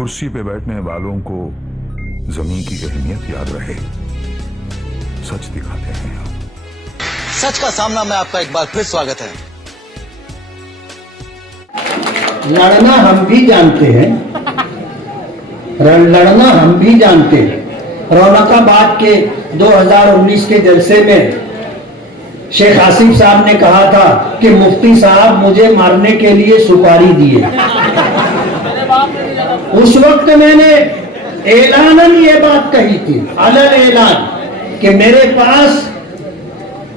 कुर्सी पे बैठने वालों को जमीन की अहमियत याद रहे, सच दिखाते हैं हम। सच का सामना में आपका एक बार फिर स्वागत है। लड़ना हम भी जानते हैं, लड़ना हम भी जानते हैं। रौनकाबाद के 2019 के जलसे में शेख आसिफ साहब ने कहा था कि मुफ्ती साहब मुझे मारने के लिए सुपारी दिए। उस वक्त मैंने ऐलानन ये बात कही थी, अलग ऐलान, कि मेरे पास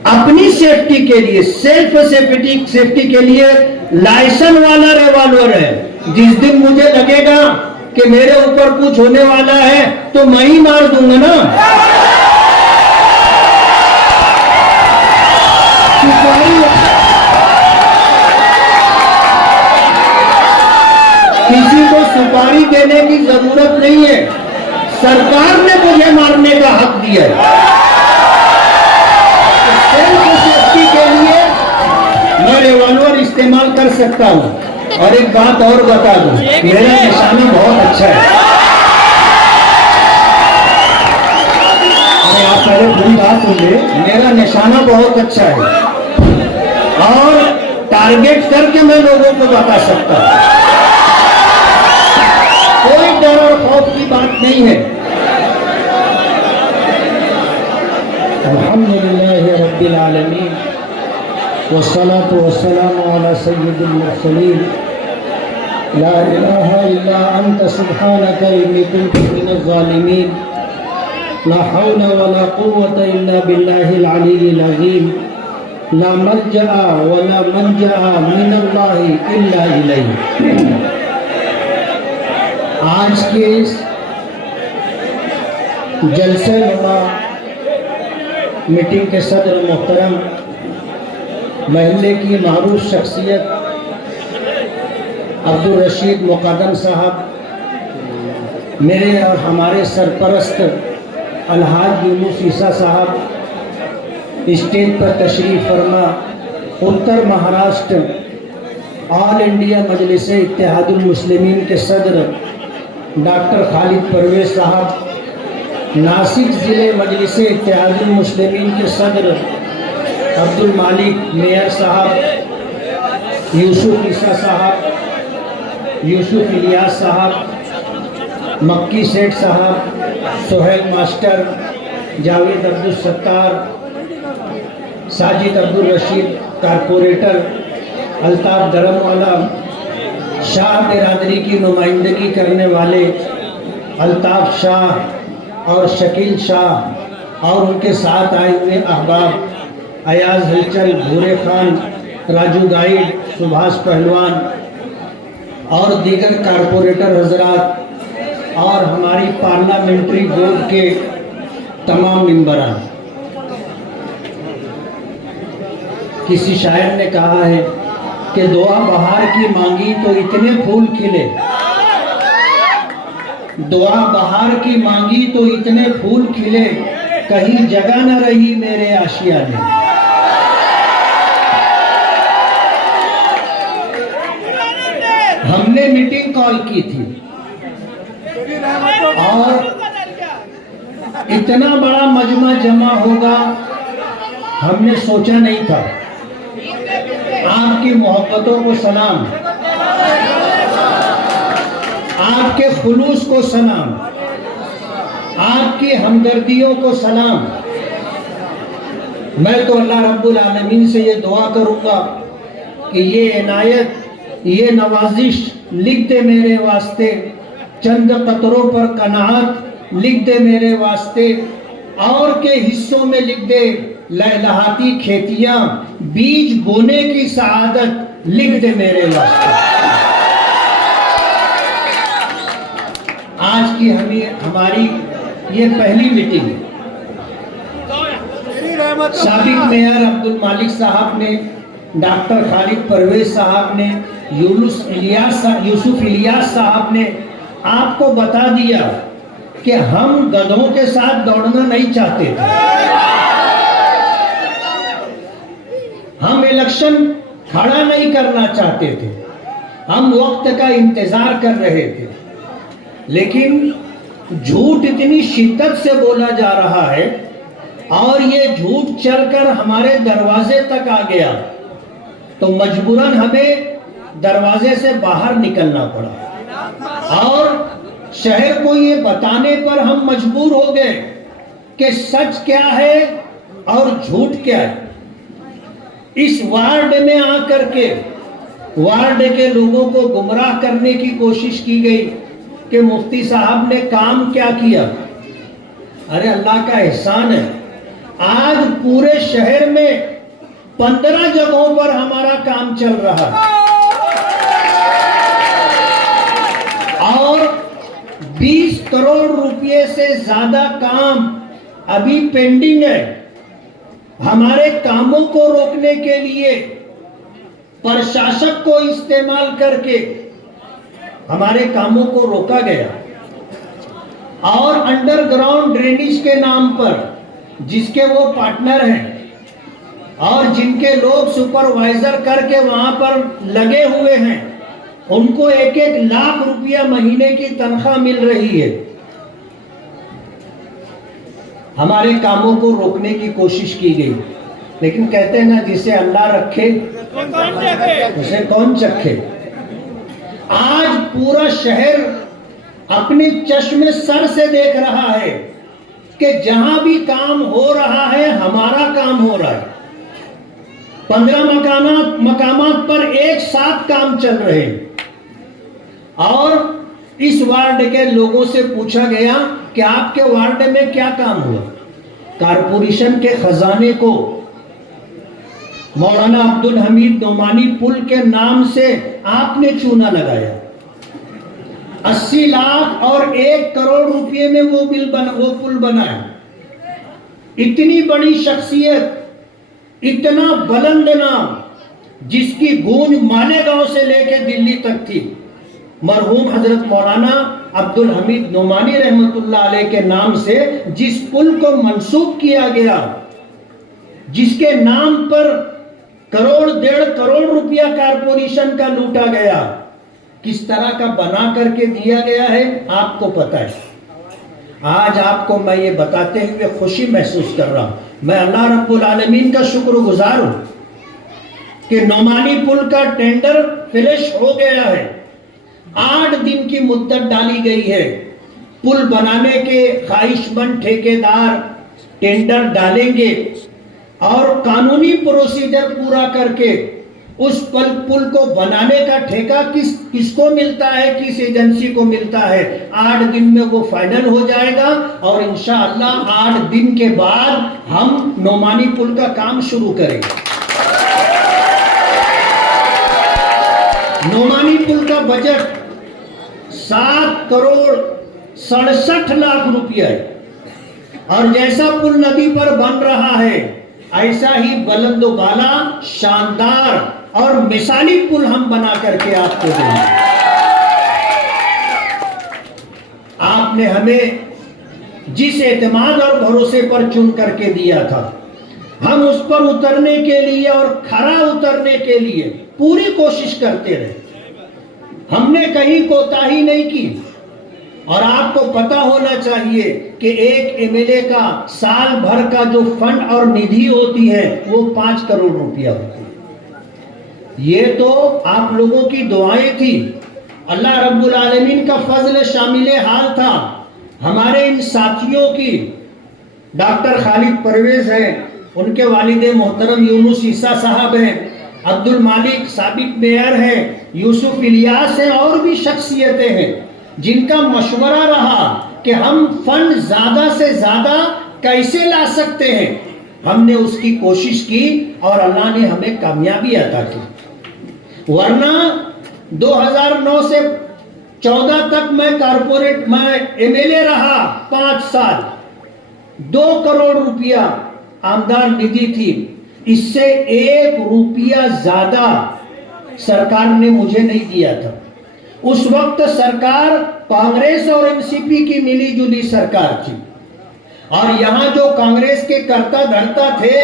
अपनी सेफ्टी के लिए, सेफ्टी के लिए लाइसेंस वाला रिवॉल्वर है। जिस दिन मुझे लगेगा कि मेरे ऊपर कुछ होने वाला है तो मैं ही मार दूंगा ना। किसी को सुपारी देने की जरूरत नहीं है, सरकार ने मुझे मारने का हक दिया है। सेल्फ सेफ्टी के लिए मैं रिवॉल्वर इस्तेमाल कर सकता हूं। और एक बात और बता दूं, मेरा निशाना बहुत अच्छा है। आप पहले पूरी बात सुनिए, मेरा निशाना बहुत अच्छा है और टारगेट करके मैं लोगों को बता सकता हूं। कोई डर और खौफ की बात नहीं है। अल्हम्दुलिल्लाह रब्बिल आलमीन वस्सलातु वस्सलामु अला सय्यिदिल मुरसलीन ला इलाहा इल्ला अंता सुब्हानका इन्नी कुन्तु मिनज़ ज़ालिमीन ला हौला वला कुव्वता इल्ला बिल्लाहिल अलीय्यिल अज़ीम ला मल्जअ वला मंजअ मिनल्लाहि इल्ला इलैहि। आज के इस जलसे नुमा मीटिंग के सदर मोहतरम, महल्ले की मारूफ शख्सियत अब्दुल रशीद मुक़द्दम साहब, मेरे और हमारे सरपरस्त अलहाज यूनुस ईसा साहब, स्टेज पर तशरीफ़ फरमा उत्तर महाराष्ट्र ऑल इंडिया मजलिस इत्तेहादुल मुस्लिमीन के सदर डॉक्टर खालिद परवेज साहब, नासिक ज़िले मजलिस इत्तेहादुल मुस्लिमीन के सदर अब्दुल मालिक मेयर साहब, यूसुफ ईसा साहब, यूसुफ इलियास साहब, मक्की सेठ साहब, सोहेल मास्टर, जावेद अब्दुल सत्तार, साजिद अब्दुल रशीद कारपोरेटर, अल्ताफ धर्मवाला, शाह बिरादरी की नुमाइंदगी करने वाले अल्ताफ शाह और शकील शाह और उनके साथ आए हुए अहबाब अयाज हलचल, भूरे खान, राजू गाइड, सुभाष पहलवान और दीगर कारपोरेटर हजरात और हमारी पार्लियामेंट्री बोर्ड के तमाम मेंबरान। किसी शायर ने कहा है कि दुआ बहार की मांगी तो इतने फूल खिले, दुआ बहार की मांगी तो इतने फूल खिले, कहीं जगह न रही मेरे आशियाने। हमने मीटिंग कॉल की थी और इतना बड़ा मजमा जमा होगा हमने सोचा नहीं था। आपकी मोहब्बतों को सलाम, आपके खुलूस को सलाम, आपकी हमदर्दियों को सलाम। मैं तो अल्लाह रब्बुल आलमीन से ये दुआ करूँगा कि ये इनायत, ये नवाजिश लिख दे मेरे वास्ते, चंद कतरों पर कनात लिख दे मेरे वास्ते, और के हिस्सों में लिख दे लहलहाती खेतियां, बीज बोने की सआदत लिख दे मेरे वास्ते। आज की हमारी ये पहली मीटिंग है। साबिक मेयर अब्दुल मालिक साहब ने, डॉक्टर खालिद परवेज साहब ने, यूसुफ इलियास साहब ने आपको बता दिया कि हम गधों के साथ दौड़ना नहीं चाहते थे। हम इलेक्शन खड़ा नहीं करना चाहते थे, हम वक्त का इंतजार कर रहे थे। लेकिन झूठ इतनी शिद्दत से बोला जा रहा है और ये झूठ चलकर हमारे दरवाजे तक आ गया, तो मजबूरन हमें दरवाजे से बाहर निकलना पड़ा और शहर को ये बताने पर हम मजबूर हो गए कि सच क्या है और झूठ क्या है। इस वार्ड में आकर के वार्ड के लोगों को गुमराह करने की कोशिश की गई कि मुफ्ती साहब ने काम क्या किया। अरे अल्लाह का एहसान है, आज पूरे शहर में 15 जगहों पर हमारा काम चल रहा है और 20 करोड़ रुपए से ज्यादा काम अभी पेंडिंग है। हमारे कामों को रोकने के लिए प्रशासक को इस्तेमाल करके हमारे कामों को रोका गया और अंडरग्राउंड ड्रेनेज के नाम पर जिसके वो पार्टनर हैं और जिनके लोग सुपरवाइजर करके वहां पर लगे हुए हैं, उनको 1-1 लाख रुपया महीने की तनख्वाह मिल रही है। हमारे कामों को रोकने की कोशिश की गई, लेकिन कहते हैं ना, जिसे अल्लाह रखे उसे कौन चखे। आज पूरा शहर अपने चश्मे सर से देख रहा है कि जहां भी काम हो रहा है हमारा काम हो रहा है। 15 मकामात पर एक साथ काम चल रहे हैं और इस वार्ड के लोगों से पूछा गया कि आपके वार्ड में क्या काम हुआ। कारपोरेशन के खजाने को मौलाना अब्दुल हमीद नोमानी पुल के नाम से आपने चूना लगाया। 80 लाख और 1 करोड़ रुपए में वो पुल बनाया। इतनी बड़ी शख्सियत, इतना बुलंद नाम, जिसकी गूंज मालेगांव से लेकर दिल्ली तक थी, मरहूम हजरत मौलाना अब्दुल हमीद नोमानी रहमतुल्लाह अलैह के नाम से जिस पुल को मंसूब किया गया, जिसके नाम पर 1.5 करोड़ रुपया कारपोरेशन का लूटा गया, किस तरह का बना करके दिया गया है आपको पता है। आज आपको मैं ये बताते हुए खुशी महसूस कर रहा हूं। मैं अल्लाह रब्बुल आलमीन का शुक्रगुजार हूं कि नोमानी पुल का टेंडर फिनिश हो गया है। 8 दिन की मुद्दत डाली गई है। पुल बनाने के ख्वाहिशमंद ठेकेदार टेंडर डालेंगे और कानूनी प्रोसीजर पूरा करके उस पुल को बनाने का ठेका किसको मिलता है, किस एजेंसी को मिलता है, 8 दिन में वो फाइनल हो जाएगा और इंशाअल्लाह 8 दिन के बाद हम नोमानी पुल का काम शुरू करेंगे। नोमानी पुल का बजट 7 करोड़ 67 लाख रुपया है और जैसा पुल नदी पर बन रहा है ऐसा ही बुलंदोबाला, शानदार और मिसाली पुल हम बना करके आपको देंगे। आपने हमें जिस एतमाद और भरोसे पर चुन करके दिया था, हम उस पर उतरने के लिए और खरा उतरने के लिए पूरी कोशिश करते रहे। हमने कहीं कोताही नहीं की और आपको पता होना चाहिए कि एक एमएलए का साल भर का जो फंड और निधि होती है वो 5 करोड़ रुपया होती है। ये तो आप लोगों की दुआएं थी, अल्लाह रब्बुल आलमीन का फजल शामिल हाल था। हमारे इन साथियों की, डॉक्टर खालिद परवेज हैं, उनके वालिद मोहतरम यूनुस ईसा साहब हैं, अब्दुल मालिक साबिक मेयर हैं, यूसुफ इलियास हैं और भी शख्सियतें हैं जिनका मशवरा रहा कि हम फंड ज्यादा से ज्यादा कैसे ला सकते हैं। हमने उसकी कोशिश की और अल्लाह ने हमें कामयाबी अता की। वरना 2009 से 14 तक मैं एमएलए रहा 5 साल, 2 करोड़ रुपया आमदार निधि थी। इससे 1 रुपया ज्यादा सरकार ने मुझे नहीं दिया था। उस वक्त सरकार कांग्रेस और एनसीपी की मिली जुली सरकार थी और यहां जो कांग्रेस के कर्ता धर्ता थे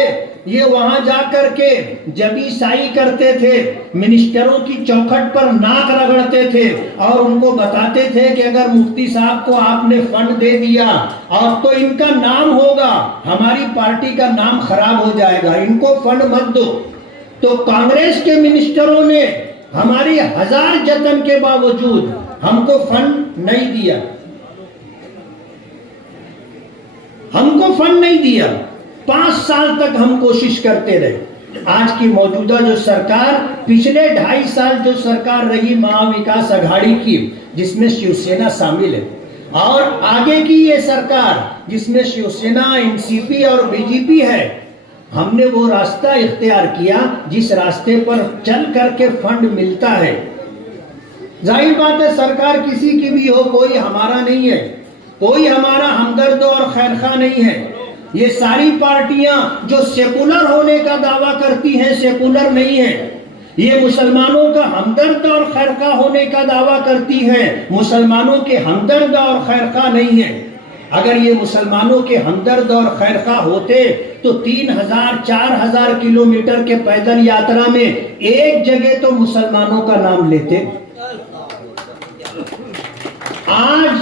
ये वहां जाकर के जबीसाई करते थे, मिनिस्टरों की चौखट पर नाक रगड़ते थे और उनको बताते थे कि अगर मुफ्ती साहब को आपने फंड दे दिया और तो इनका नाम होगा, हमारी पार्टी का नाम खराब हो जाएगा, इनको फंड मत दो। तो कांग्रेस के मिनिस्टरों ने हमारी 1000 जतन के बावजूद हमको फंड नहीं दिया, हमको फंड नहीं दिया। 5 साल तक हम कोशिश करते रहे। आज की मौजूदा जो सरकार, पिछले 2.5 साल जो सरकार रही महाविकास आघाड़ी की, जिसमें शिवसेना शामिल है, और आगे की ये सरकार जिसमें शिवसेना, एनसीपी और बीजेपी है, हमने वो रास्ता इख्तियार किया जिस रास्ते पर चल करके फंड मिलता है। जाहिर बात है, सरकार किसी की भी हो, कोई हमारा नहीं है, कोई हमारा हमदर्द और खैरखा नहीं है। ये सारी पार्टियां जो सेकुलर होने का दावा करती हैं, सेकुलर नहीं है। ये मुसलमानों का हमदर्द और खैरखा होने का दावा करती हैं, मुसलमानों के हमदर्द और खैरखा नहीं है। अगर ये मुसलमानों के हमदर्द और खैरखा होते तो 3000-4000 किलोमीटर के पैदल यात्रा में एक जगह तो मुसलमानों का नाम लेते। आज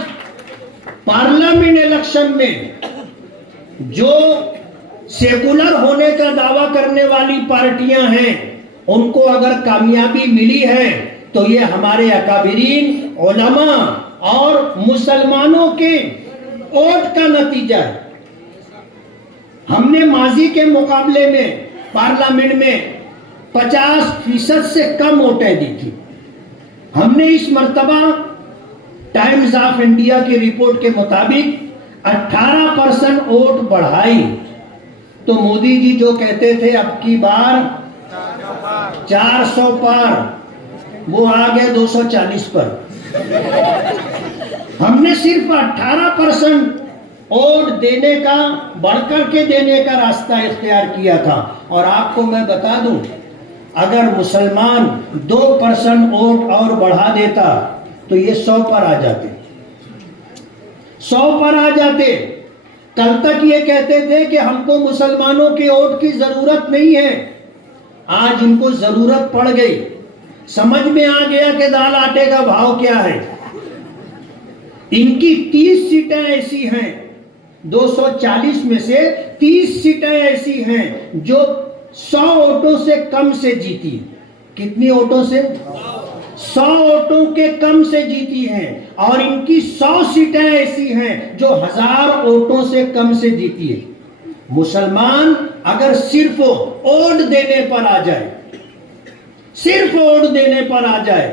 पार्लियामेंट इलेक्शन में जो सेकुलर होने का दावा करने वाली पार्टियां हैं, उनको अगर कामयाबी मिली है तो ये हमारे अकाबिरीन, उलमा और मुसलमानों के वोट का नतीजा है। हमने माजी के मुकाबले में पार्लियामेंट में 50% से कम वोटें दी थी। हमने इस मर्तबा टाइम्स ऑफ इंडिया की रिपोर्ट के मुताबिक 18% वोट बढ़ाई। तो मोदी जी जो कहते थे अब की बार 400 पार, वो आ गए 240 पर। हमने सिर्फ 18% वोट देने का, बढ़कर के देने का रास्ता इख्तियार किया था। और आपको मैं बता दूं, अगर मुसलमान 2% वोट और बढ़ा देता तो ये 100 पर आ जाते, 100 पर आ जाते। कल तक ये कहते थे कि हमको मुसलमानों के वोट की जरूरत नहीं है, आज इनको जरूरत पड़ गई। समझ में आ गया कि दाल आटे का भाव क्या है। इनकी 30 सीटें ऐसी हैं, 240 में से 30 सीटें ऐसी हैं जो 100 वोटों से कम से जीती। कितनी वोटों से? 100 वोटों के कम से जीती हैं। और इनकी 100 सीटें ऐसी हैं जो 1000 वोटों से कम से जीती है। मुसलमान अगर सिर्फ वोट देने पर आ जाए, सिर्फ वोट देने पर आ जाए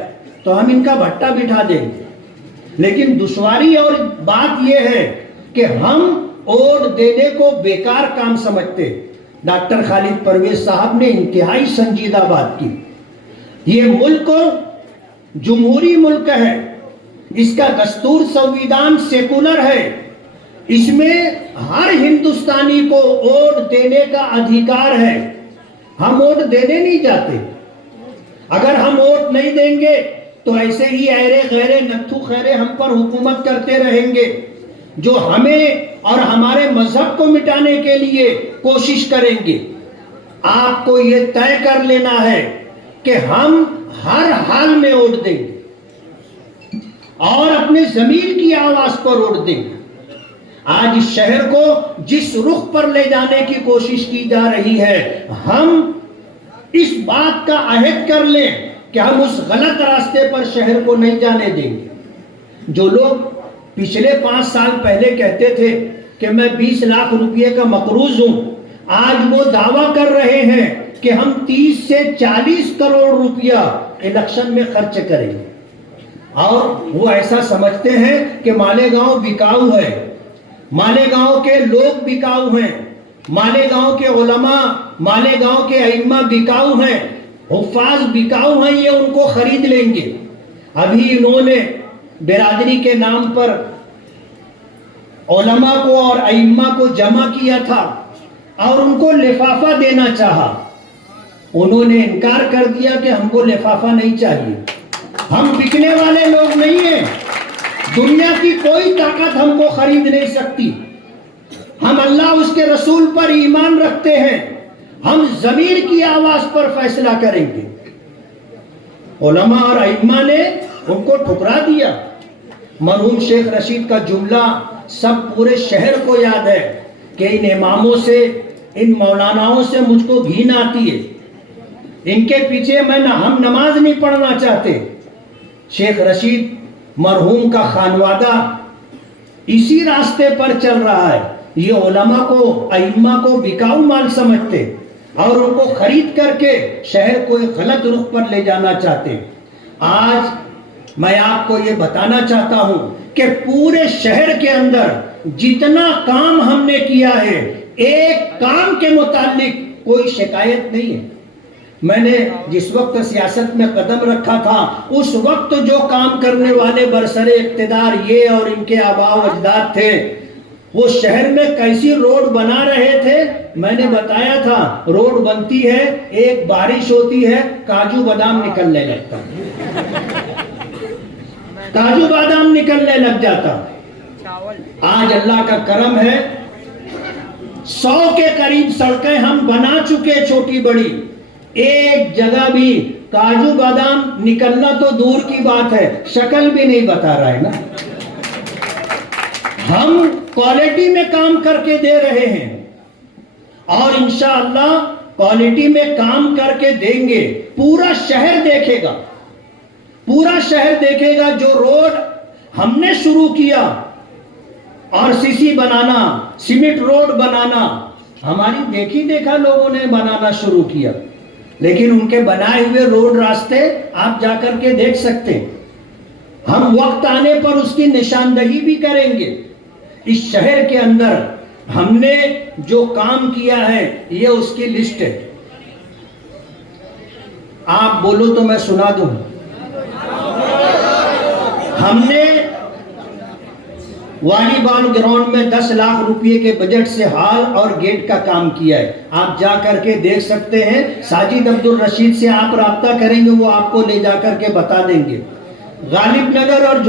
तो हम इनका भट्टा बिठा देंगे। लेकिन दुश्वारी और बात यह है कि हम वोट देने को बेकार काम समझते। डॉक्टर खालिद परवेज साहब ने इंतहाई संजीदा बात की। ये मुल्क जमहूरी मुल्क है, इसका दस्तूर संविधान सेकुलर है, इसमें हर हिंदुस्तानी को वोट देने का अधिकार है। हम वोट देने नहीं जाते। अगर हम वोट नहीं देंगे तो ऐसे ही ऐरे गैरे नत्थु खैरे हम पर हुकूमत करते रहेंगे, जो हमें और हमारे मजहब को मिटाने के लिए कोशिश करेंगे। आपको यह तय कर लेना है कि हम हर हाल में वोट देंगे और अपने जमीर की आवाज पर वोट देंगे। आज इस शहर को जिस रुख पर ले जाने की कोशिश की जा रही है, हम इस बात का अहद कर लें कि हम उस गलत रास्ते पर शहर को नहीं जाने देंगे। जो लोग पिछले 5 साल पहले कहते थे कि मैं 20 लाख रुपए का मकरूज हूं, आज वो दावा कर रहे हैं कि हम 30 से 40 करोड़ रुपया इलेक्शन में खर्च करेंगे। और वो ऐसा समझते हैं कि मालेगांव बिकाऊ है, मालेगांव के लोग बिकाऊ हैं, मालेगांव के उलमा, मालेगांव के अइम्मा बिकाऊ हैं, हुफ्फाज बिकाऊ हैं, ये उनको खरीद लेंगे। अभी इन्होंने बिरादरी के नाम पर उलमा को और अइम्मा को जमा किया था और उनको लिफाफा देना चाहा। उन्होंने इनकार कर दिया कि हमको लिफाफा नहीं चाहिए, हम बिकने वाले लोग नहीं हैं, दुनिया की कोई ताकत हमको खरीद नहीं सकती। हम अल्लाह उसके रसूल पर ईमान रखते हैं, हम ज़मीर की आवाज पर फैसला करेंगे। उलमा और अइम्मा ने उनको ठुकरा दिया। मरहूम शेख रशीद का जुमला सब पूरे शहर को याद है कि इन इमामों से, इन मौलानाओं से मुझको घिन आती है, इनके पीछे हम नमाज नहीं पढ़ना चाहते। शेख रशीद मरहूम का खानवादा इसी रास्ते पर चल रहा है। ये उलमा को, अइम्मा को बिकाऊ माल समझते और उनको खरीद करके शहर को एक गलत रुख पर ले जाना चाहते। आज मैं आपको ये बताना चाहता हूं कि पूरे शहर के अंदर जितना काम हमने किया है, एक काम के मुतालिक कोई शिकायत नहीं है। मैंने जिस वक्त सियासत में कदम रखा था, उस वक्त जो काम करने वाले बरसरे इख्तिदार ये और इनके आबा अजदाद थे, वो शहर में कैसी रोड बना रहे थे। मैंने बताया था, रोड बनती है, एक बारिश होती है, काजू बादाम निकलने लगता, काजू बादाम निकलने लग जाता। आज अल्लाह का करम है, 100 के करीब सड़कें हम बना चुके, छोटी बड़ी। एक जगह भी काजू बादाम निकलना तो दूर की बात है, शक्ल भी नहीं बता रहा है ना। हम क्वालिटी में काम करके दे रहे हैं और इंशाअल्लाह क्वालिटी में काम करके देंगे। पूरा शहर देखेगा, पूरा शहर देखेगा। जो रोड हमने शुरू किया, आरसीसी बनाना, सीमेंट रोड बनाना, हमारी देखी देखा लोगों ने बनाना शुरू किया, लेकिन उनके बनाए हुए रोड रास्ते आप जाकर के देख सकते हैं। हम वक्त आने पर उसकी निशानदही भी करेंगे। इस शहर के अंदर हमने जो काम किया है, ये उसकी लिस्ट है। आप बोलो तो मैं सुना दूं। हमने वॉलीबॉल ग्राउंड में 10 लाख रुपए के बजट से हॉल और गेट का काम किया है। आप जा करके देख सकते हैं। साजिद अब्दुल रशीद से आप राब्ता करेंगे, वो आपको ले जाकर के बता देंगे। गालिब नगर और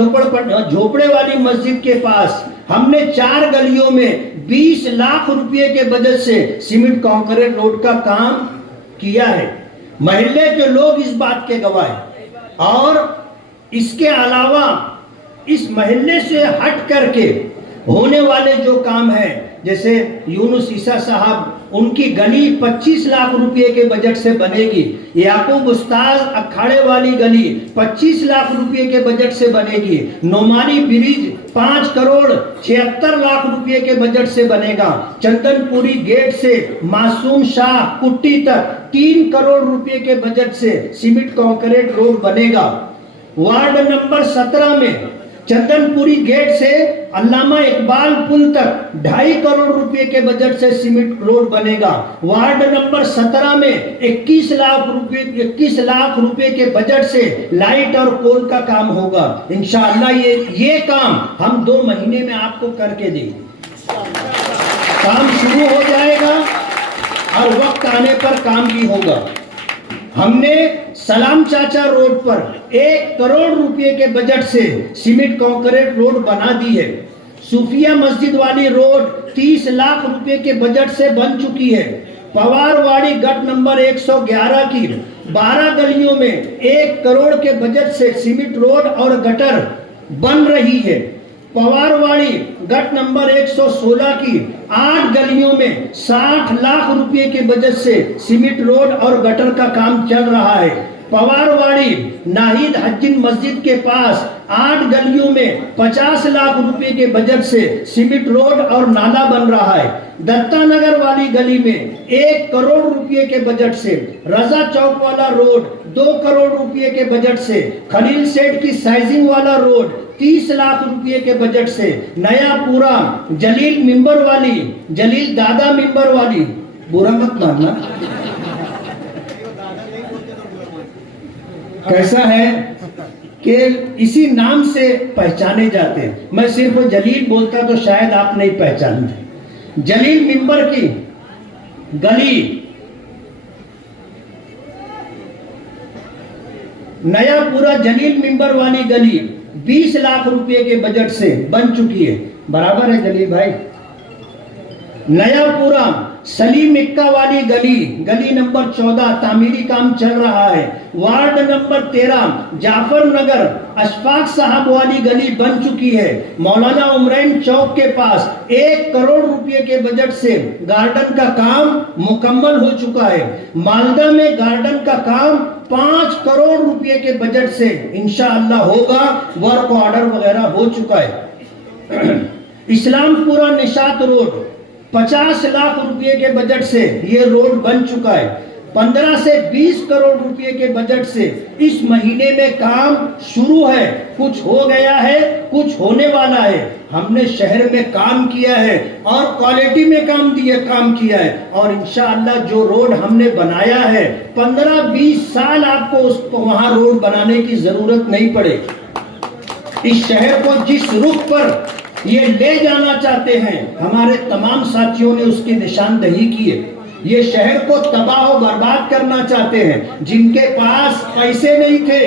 झोपड़े वाली मस्जिद के पास हमने 4 गलियों में 20 लाख रुपए के बजट से सीमेंट कंक्रीट रोड का काम किया है। महल्ले के लोग इस बात के गवाह हैं। और इसके अलावा इस महल्ले से हट करके होने वाले जो काम है, जैसे यूनुस ईसा साहब, उनकी गली 25 लाख रुपए के बजट से बनेगी। याकूब उस्ताद अखाड़े वाली गली 25 लाख रुपए के बजट से बनेगी। नोमानी ब्रिज 5 करोड़ 76 लाख रुपए के बजट से बनेगा। चंदनपुरी गेट से मासूम शाह कुट्टी तक 3 करोड़ रुपए के बजट से सीमेंट कंक्रीट रोड बनेगा। वार्ड नंबर 17 में चंदनपुरी गेट से अल्लामा इकबाल पुल तक 2.5 करोड़ रुपए के बजट से सीमेंट रोड बनेगा। वार्ड नंबर 17 में 21 लाख रुपए के बजट से लाइट और पोल का काम होगा। इंशाअल्लाह ये काम हम 2 महीने में आपको करके देंगे। काम शुरू हो जाएगा और वक्त आने पर काम भी होगा। हमने सलाम चाचा रोड पर 1 करोड़ रुपए के बजट से सीमेंट कंक्रीट रोड बना दी है। सूफिया मस्जिद वाली रोड 30 लाख रुपए के बजट से बन चुकी है। पवारवाड़ी गट नंबर 111 की 12 गलियों में 1 करोड़ के बजट से सीमेंट रोड और गटर बन रही है। पवारवाड़ी गट नंबर 116 की 8 गलियों में 60 लाख रुपए के बजट से सीमेंट रोड और गटर का काम चल रहा है। पवारवाड़ी नाहिद हज्जिन मस्जिद के पास 8 गलियों में 50 लाख रुपए के बजट से सीमेंट रोड और नाला बन रहा है। दत्ता नगर वाली गली में 1 करोड़ रुपए के बजट से, रजा चौक वाला रोड 2 करोड़ रुपए के बजट से, खलील सेठ की साइजिंग वाला रोड 30 लाख रुपए के बजट से, नया पूरा जलील दादा मिंबर वाली, बुरा मत मानना, कैसा है कि इसी नाम से पहचाने जाते हैं। मैं सिर्फ जलील बोलता तो शायद आप नहीं पहचानते। जलील मिंबर की गली, नया पूरा जलील मिंबर वाली गली 20 लाख रुपए के बजट से बन चुकी है। बराबर है जलील भाई। नया पूरा सलीम इक्का वाली गली नंबर 14 तामीरी काम चल रहा है। वार्ड नंबर 13 जाफर नगर अशफाक साहब वाली गली बन चुकी है। मौलाना उमरैन चौक के पास 1 करोड़ रुपए के बजट से गार्डन का काम मुकम्मल हो चुका है। मालदा में गार्डन का काम 5 करोड़ रुपए के बजट से इंशाअल्लाह होगा, वर्क ऑर्डर वगैरह हो चुका है। इस्लामपुरा निशात रोड 50 लाख रुपए के बजट से ये रोड बन चुका है। 15 से 20 करोड़ रुपए के बजट से इस महीने में काम शुरू है। कुछ हो गया है, कुछ होने वाला है। हमने शहर में काम किया है और क्वालिटी में काम किया है और इंशाअल्लाह जो रोड हमने बनाया है 15-20 साल आपको उसको वहां रोड बनाने की जरूरत नहीं पड़ेगी। इस शहर को जिस रुख पर ये ले जाना चाहते हैं हमारे तमाम साथियों ने उसकी निशानदही की है। ये शहर को तबाह और बर्बाद करना चाहते हैं। जिनके पास पैसे नहीं थे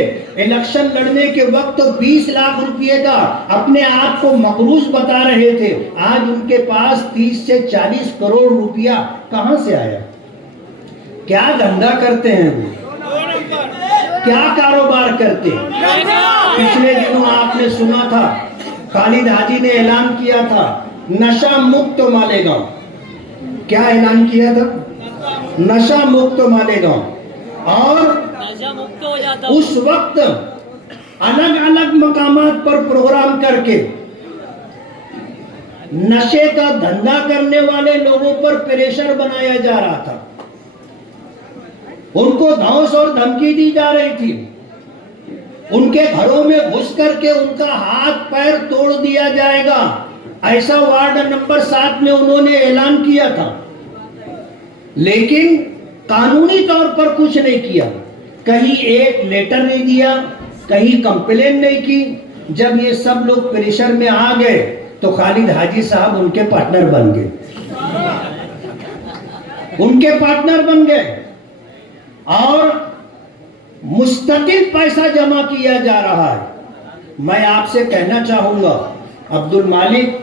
इलेक्शन लड़ने के वक्त तो 20 लाख रुपए का अपने आप को मकरूज बता रहे थे, आज उनके पास 30 से 40 करोड़ रुपया कहां से आया? क्या धंधा करते हैं वो, क्या कारोबार करते हैं? पिछले दिनों आपने सुना था खालिद हाजी ने ऐलान किया था नशा मुक्त मालेगांव। क्या ऐलान किया था? नशा मुक्त मालेगांव। और नशा मुक्त हो जाता उस वक्त अलग अलग मकामात पर प्रोग्राम करके नशे का धंधा करने वाले लोगों पर प्रेशर बनाया जा रहा था, उनको धौंस और धमकी दी जा रही थी, उनके घरों में घुस करके उनका हाथ पैर तोड़ दिया जाएगा, ऐसा वार्ड नंबर 7 में उन्होंने ऐलान किया था। लेकिन कानूनी तौर पर कुछ नहीं किया, कहीं एक लेटर नहीं दिया, कहीं कंप्लेन नहीं की। जब ये सब लोग प्रेशर में आ गए तो खालिद हाजी साहब उनके पार्टनर बन गए, और मुस्तकिल पैसा जमा किया जा रहा है। मैं आपसे कहना चाहूंगा अब्दुल मालिक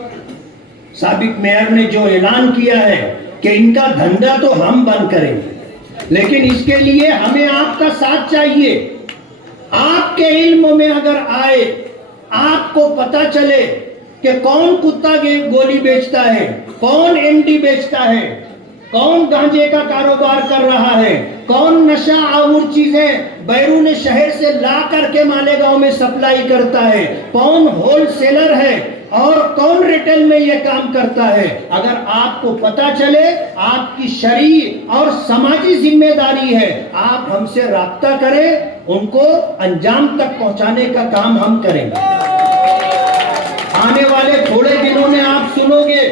साबिक मेयर ने जो ऐलान किया है कि इनका धंधा तो हम बंद करेंगे, लेकिन इसके लिए हमें आपका साथ चाहिए। आपके इल्म में अगर आए, आपको पता चले कि कौन कुत्ता गोली बेचता है, कौन एमडी बेचता है, कौन गांजे का कारोबार कर रहा है, कौन नशा और चीजें बैरून शहर से ला करके मालेगांव में सप्लाई करता है, कौन होलसेलर है और कौन रिटेल में ये काम करता है, अगर आपको पता चले, आपकी शरई और समाजी जिम्मेदारी है, आप हमसे राब्ता करें, उनको अंजाम तक पहुंचाने का काम हम करेंगे। आने वाले थोड़े दिनों में आप सुनोगे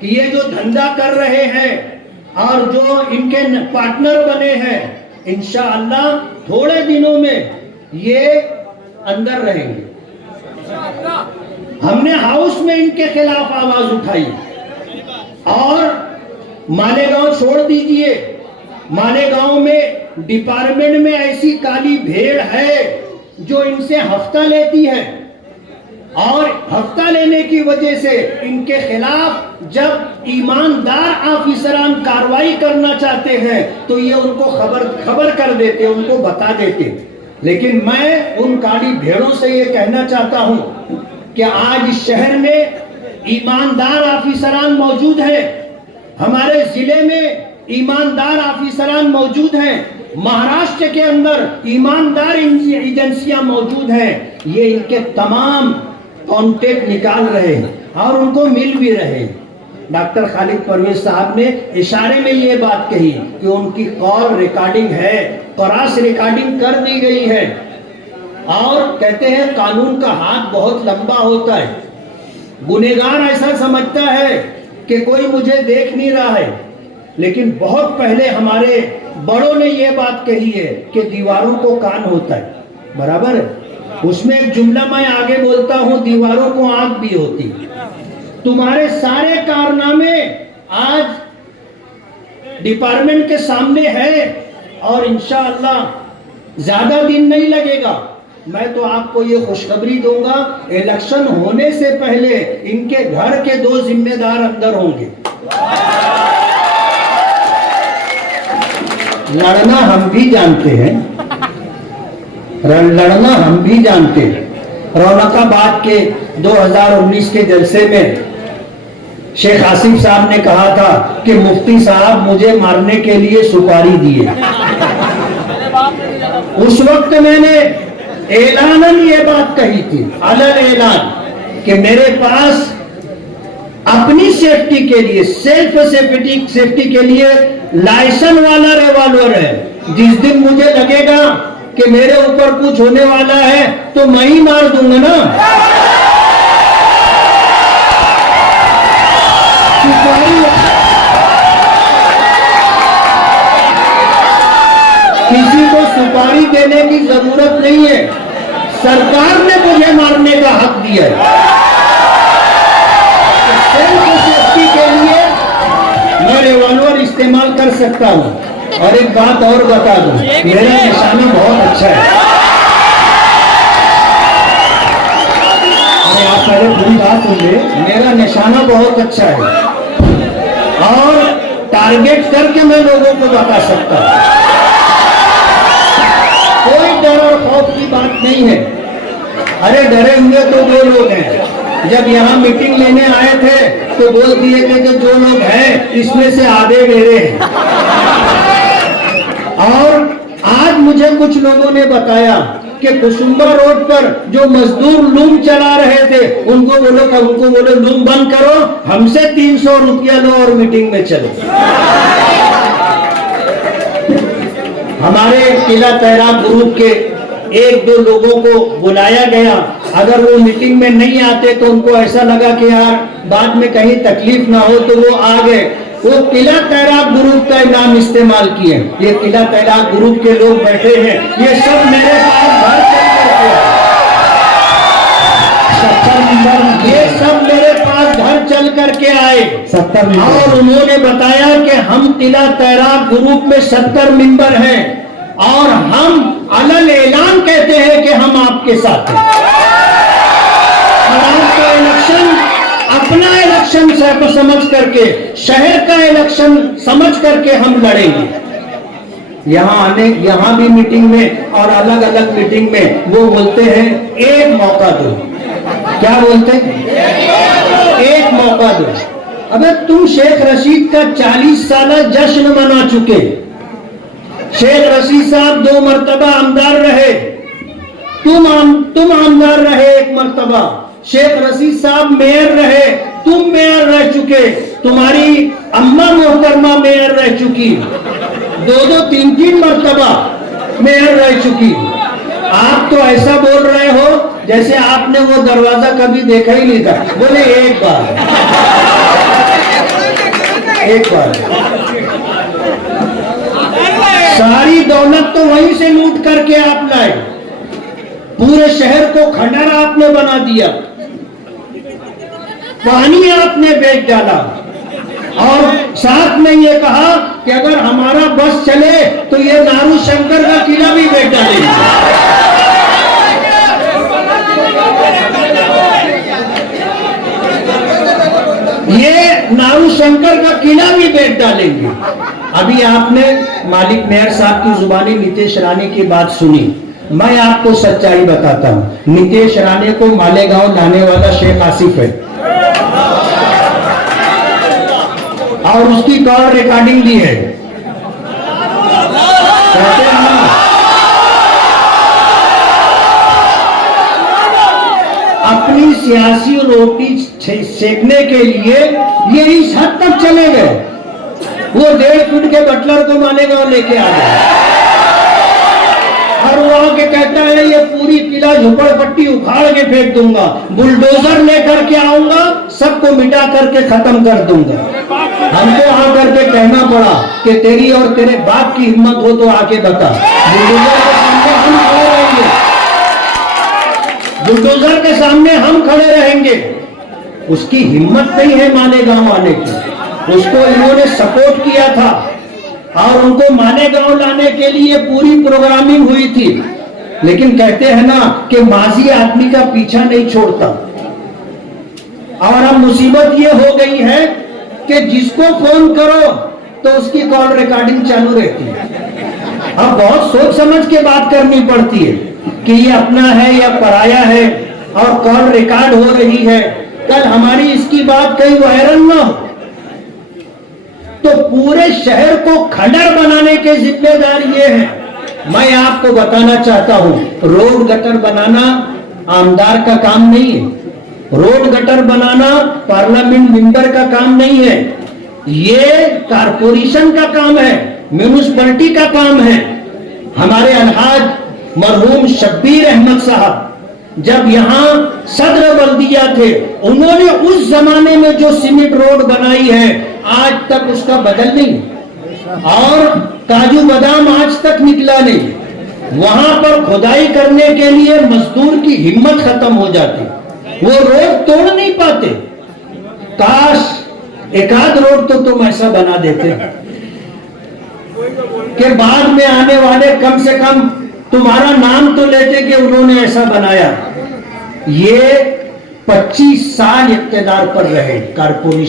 कि ये जो धंधा कर रहे हैं और जो इनके पार्टनर बने हैं, इंशाअल्लाह थोड़े दिनों में ये अंदर रहेंगे। हमने हाउस में इनके खिलाफ आवाज उठाई और मालेगांव छोड़ दीजिए, मालेगांव में डिपार्टमेंट में ऐसी काली भेड़ है जो इनसे हफ्ता लेती है, और हफ्ता लेने की वजह से इनके खिलाफ जब ईमानदार ऑफिसरान कार्रवाई करना चाहते हैं तो ये उनको खबर कर देते, उनको बता देते। लेकिन मैं उन काली भेड़ों से ये कहना चाहता हूं कि आज इस शहर में ईमानदार ऑफिसरान मौजूद हैं, हमारे जिले में ईमानदार ऑफिसरान मौजूद हैं, महाराष्ट्र के अंदर ईमानदार एजेंसियां मौजूद हैं। ये इनके तमाम कॉन्टेक्ट निकाल रहे हैं और उनको मिल भी रहे हैं। डॉक्टर खालिद परवेज साहब ने इशारे में ये बात कही कि उनकी कॉल रिकॉर्डिंग है, क्रॉस रिकॉर्डिंग कर दी गई है, और कहते हैं कानून का हाथ बहुत लंबा होता है। गुनहगार ऐसा समझता है कि कोई मुझे देख नहीं रहा है, लेकिन बहुत पहले हमारे बड़ों ने ये बात कही है कि दीवारों को कान होता है, बराबर है। उसमें एक जुमला मैं आगे बोलता हूं, दीवारों को आंख भी होती। तुम्हारे सारे कारनामे आज डिपार्टमेंट के सामने है और इंशाअल्लाह ज्यादा दिन नहीं लगेगा। मैं तो आपको ये खुशखबरी दूंगा, इलेक्शन होने से पहले इनके घर के 2 जिम्मेदार अंदर होंगे। लड़ना हम भी जानते हैं, लड़ना हम भी जानते हैं। रौनकाबाद के 2019 के जलसे में शेख आसिफ साहब ने कहा था कि मुफ्ती साहब मुझे मारने के लिए सुपारी दिए। उस वक्त मैंने ऐलानन ये बात कही थी, अलग ऐलान, कि मेरे पास अपनी सेफ्टी के लिए, सेल्फ सेफ्टी के लिए लाइसेंस वाला रिवॉल्वर है। जिस दिन मुझे लगेगा कि मेरे ऊपर कुछ होने वाला है तो मैं ही मार दूंगा ना। किसी को सुपारी देने की जरूरत नहीं है, सरकार ने मुझे मारने का हक दिया है। सेल्फ सेफ्टी के लिए मैं रिवॉल्वर इस्तेमाल कर सकता हूं। और एक बात और बता दूं, मेरा निशाना बहुत अच्छा है। अरे आप पहले पूरी बात सुनिए, मेरा निशाना बहुत अच्छा है और टारगेट करके मैं लोगों को बता सकता हूं। कोई डर और खौफ की बात नहीं है। अरे डरे हुए तो दो लोग हैं। जब यहाँ मीटिंग लेने आए थे तो बोल दिए कि जो लोग हैं इसमें से आधे मेरे हैं। और आज मुझे कुछ लोगों ने बताया कि कुसुम्बा रोड पर जो मजदूर लूम चला रहे थे उनको बोलो लूम बंद करो, हमसे 300 रुपया लो और मीटिंग में चलो। हमारे किला तैराक ग्रुप के एक दो लोगों को बुलाया गया। अगर वो मीटिंग में नहीं आते तो उनको ऐसा लगा कि यार बाद में कहीं तकलीफ ना हो, तो वो आ गए। वो किला तैराक ग्रुप का नाम इस्तेमाल किए। ये किला तैराक ग्रुप के लोग बैठे हैं, ये सब मेरे पास घर ये सब मेरे पास घर चल करके आए 70 और उन्होंने बताया कि हम किला तैराक ग्रुप में 70 मेंबर हैं और हम अलग ऐलान कहते हैं कि हम आपके साथ हैं। आपका इलेक्शन अपना इलेक्शन समझ करके, शहर का इलेक्शन समझ करके हम लड़ेंगे। यहाँ भी मीटिंग में और अलग अलग मीटिंग में वो बोलते हैं एक मौका दो। क्या बोलते हैं? एक मौका दो। अबे तुम शेख रशीद का 40 साल जश्न मना चुके। शेख रशीद साहब 2 मरतबा आमदार रहे, तुम आमदार रहे 1 मरतबा। शेख रशीद साहब मेयर रहे, तुम मेयर रह चुके। तुम्हारी अम्मा मोहतरमा मेयर रह चुकी, 2-2, 3-3 मरतबा मेयर रह चुकी। आप तो ऐसा बोल रहे हो जैसे आपने वो दरवाजा कभी देखा ही नहीं था। बोले एक बार सारी दौलत तो वहीं से लूट करके आप लाए। पूरे शहर को खंडहर आपने बना दिया, पानी आपने बेच डाला और साथ में ये कहा कि अगर हमारा बस चले तो ये नारू शंकर का किला भी बेच डालेंगे। ये नारू शंकर का किला भी बेच डालेंगे। अभी आपने मालिक मेयर साहब की जुबानी नीतीश राणे की बात सुनी। मैं आपको सच्चाई बताता हूं, नीतीश राणे को मालेगांव लाने वाला शेख आसिफ है और उसकी कॉल रिकॉर्डिंग दी है। कहते हैं अपनी सियासी रोटी सेकने के लिए ये इस हद तक चले गए। वो 1.5 फीट के बटलर को मालेगांव लेके आ गए और वो आके कहता है ये पूरी किला झुपड़पट्टी उखाड़ के फेंक दूंगा, बुलडोजर लेकर के आऊंगा, सबको मिटा करके खत्म कर दूंगा। हमको आकर के कहना पड़ा कि तेरी और तेरे बाप की हिम्मत हो तो आके बता। बुलडोजर के सामने हम खड़े रहेंगे। उसकी हिम्मत नहीं है मालेगांव आने की। उसको इन्होंने सपोर्ट किया था और उनको मालेगांव लाने के लिए पूरी प्रोग्रामिंग हुई थी। लेकिन कहते हैं ना कि माजी आदमी का पीछा नहीं छोड़ता। और अब मुसीबत ये हो गई है कि जिसको फोन करो तो उसकी कॉल रिकॉर्डिंग चालू रहती है। अब बहुत सोच समझ के बात करनी पड़ती है कि ये अपना है या पराया है, और कॉल रिकॉर्ड हो रही है, कल हमारी इसकी बात कहीं वायरल ना हो। तो पूरे शहर को खंडर बनाने के जिम्मेदार ये हैं। मैं आपको बताना चाहता हूं, रोड गटर बनाना आमदार का काम नहीं है, रोड गटर बनाना पार्लियामेंट मेंबर का काम नहीं है, ये कारपोरेशन का काम है, म्यूनिसिपैलिटी का काम है। हमारे अलहाज मरहूम शब्बीर अहमद साहब जब यहाँ सदर बल्दिया थे, उन्होंने उस जमाने में जो सीमेंट रोड बनाई है आज तक उसका बदल नहीं, और काजू बादाम आज तक निकला नहीं। वहां पर खुदाई करने के लिए मजदूर की हिम्मत खत्म हो जाती, वो रोड तोड़ नहीं पाते। काश एक आध रोड तो तुम ऐसा बना देते कि बाद में आने वाले कम से कम तुम्हारा नाम तो लेते कि उन्होंने ऐसा बनाया। ये 25 साल इख्तियार पर रहे कारपोरेशन।